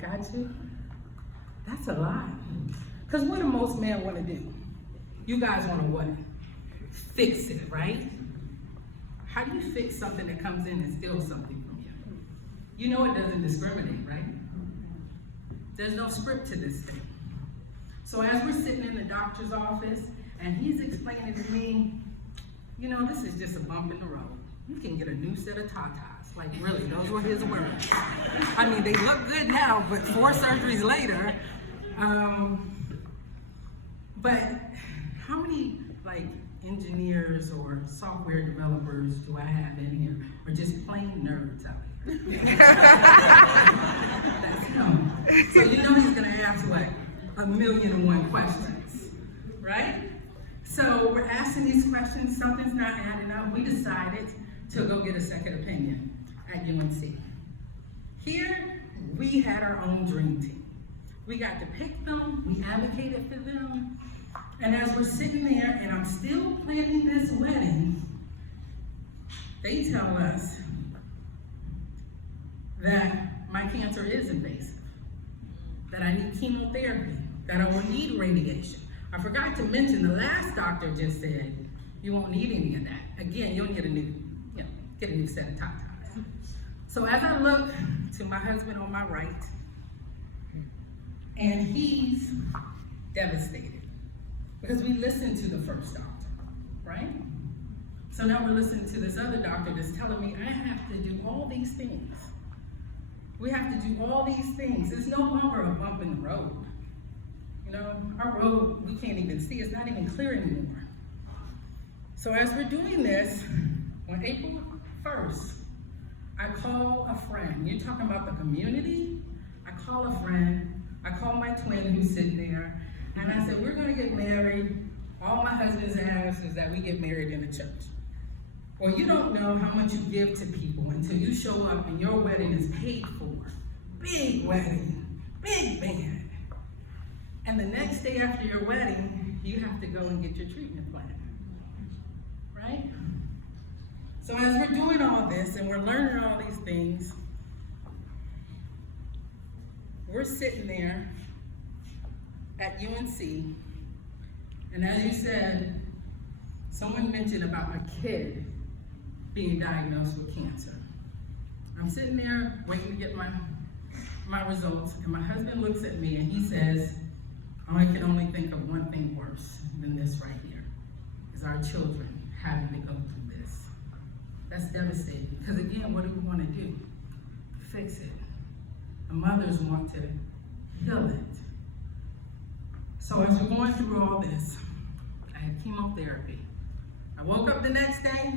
Got you? That's a lot. Because what do most men want to do? You guys want to what? Fix it, right? How do you fix something that comes in and steals something from you? You know it doesn't discriminate, right? There's no script to this thing. So as we're sitting in the doctor's office and he's explaining to me, you know, this is just a bump in the road. You can get a new set of tatas. Like really, those were his words. I mean, they look good now, but 4 surgeries later. But how many like engineers or software developers do I have in here, or just plain nerds out here? That's him. So you know he's gonna ask what? 1,000,001 questions, right? So we're asking these questions, something's not adding up. We decided to go get a second opinion at UNC. Here, we had our own dream team. We got to pick them, we advocated for them, and as we're sitting there and I'm still planning this wedding, they tell us that my cancer is invasive, that I need chemotherapy, that I will need radiation. I forgot to mention the last doctor just said, you won't need any of that. Again, you'll get a new set of tatas. So as I look to my husband on my right, and he's devastated because we listened to the first doctor, right? So now we're listening to this other doctor that's telling me I have to do all these things. We have to do all these things. It's no longer a bump in the road. You know, our road, we can't even see, it's not even clear anymore. So as we're doing this, on April 1st, I call a friend. You're talking about the community? I call a friend. I call my twin who's sitting there, and I said, we're gonna get married. All my husband's asked is that we get married in the church. Well, you don't know how much you give to people until you show up and your wedding is paid for. Big wedding, big band. And the next day after your wedding, you have to go and get your treatment plan, right? So as we're doing all this and we're learning all these things, we're sitting there at UNC, and as you said, someone mentioned about a kid being diagnosed with cancer. I'm sitting there waiting to get my results, and my husband looks at me and he says, I can only think of one thing worse than this right here, is our children having to go through this. That's devastating, because again, what do we want to do? Fix it. The mothers want to heal it. So as we're going through all this, I had chemotherapy. I woke up the next day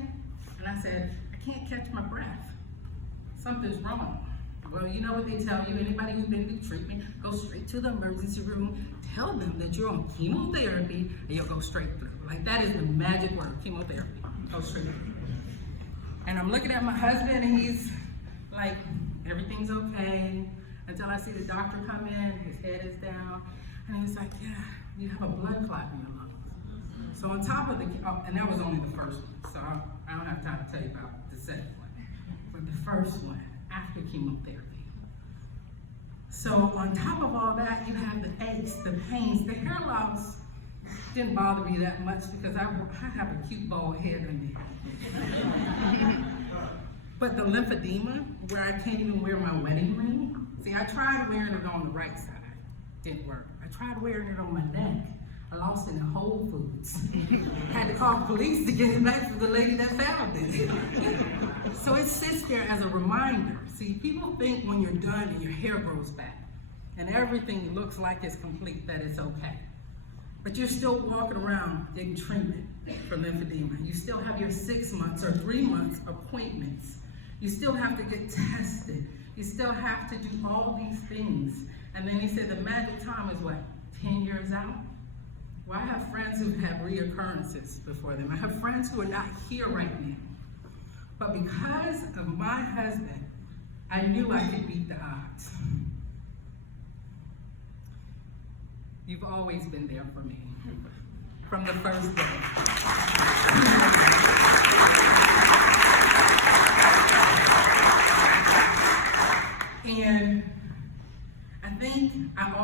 and I said, I can't catch my breath. Something's wrong. Well, you know what they tell you, anybody who's been through treatment, go straight to the emergency room, tell them that you're on chemotherapy, and you'll go straight through. Like that is the magic word, chemotherapy, go straight through. And I'm looking at my husband and he's like, everything's okay. Until I see the doctor come in, his head is down, and he's like, yeah, you have a blood clot in your lungs. So on top of and that was only the first one, so I don't have time to tell you about the second one. But the first one, after chemotherapy. So on top of all that, you have the aches, the pains, the hair loss didn't bother me that much because I have a cute bald head under here. But the lymphedema, where I can't even wear my wedding ring. See, I tried wearing it on the right side, didn't work. I tried wearing it on my neck. I lost it in Whole Foods. Had to call police to get it back to the lady that found it. So it sits there as a reminder. See, people think when you're done and your hair grows back and everything looks like it's complete, that it's okay. But you're still walking around getting treatment for lymphedema. You still have your 6 months or 3 months appointments. You still have to get tested. You still have to do all these things. And then he said the magic time is what, 10 years out? Well, I have friends who have reoccurrences before them. I have friends who are not here right now. But because of my husband, I knew I could beat the odds. You've always been there for me, from the first day. And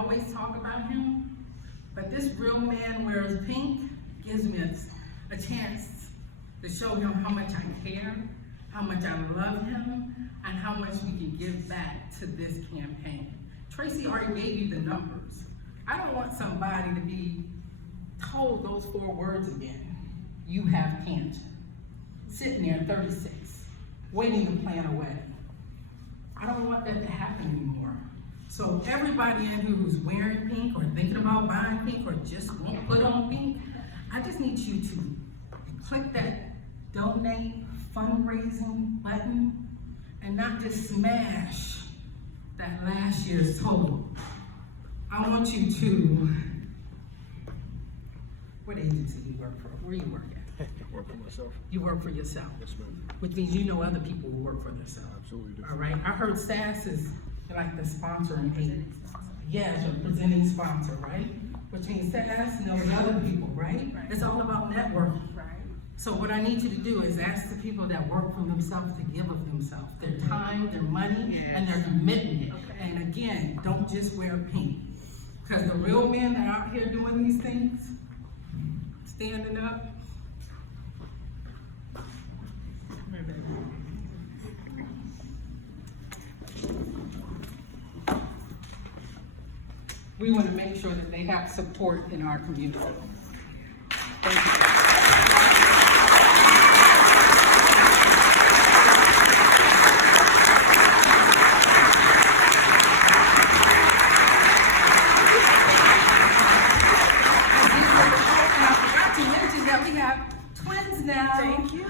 always talk about him, but this real man wears pink, gives me a chance to show him how much I care, how much I love him, and how much we can give back to this campaign. Tracey already gave you the numbers. I don't want somebody to be told those 4 words again. You have cancer. Sitting there at 36, waiting to plan a wedding. I don't want that to happen anymore. So everybody in here who's wearing pink or thinking about buying pink or just won't put on pink, I just need you to click that donate fundraising button and not just smash that last year's total. I want you to, what agency do you work for? Where you work at? I work for myself. You work for yourself? Yes, ma'am. Which means you know other people who work for themselves. Absolutely do. All right, I heard SAS is like the sponsoring agency. Yes, a presenting sponsor, right? Which means SAS knows other people, right? It's all about networking. So what I need you to do is ask the people that work for themselves to give of themselves, their time, their money, and their commitment. And again, don't just wear pink. Because the real men that are out here doing these things, standing up, we want to make sure that they have support in our community. Thank you. Thank you.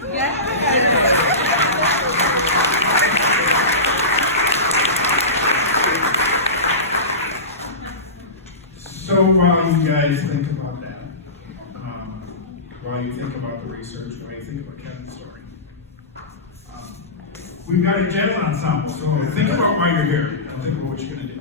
So while you guys think about that, while you think about the research, while you think about Kevin's story, we've got a jazz ensemble, so think about why you're here, and think about what you're gonna do.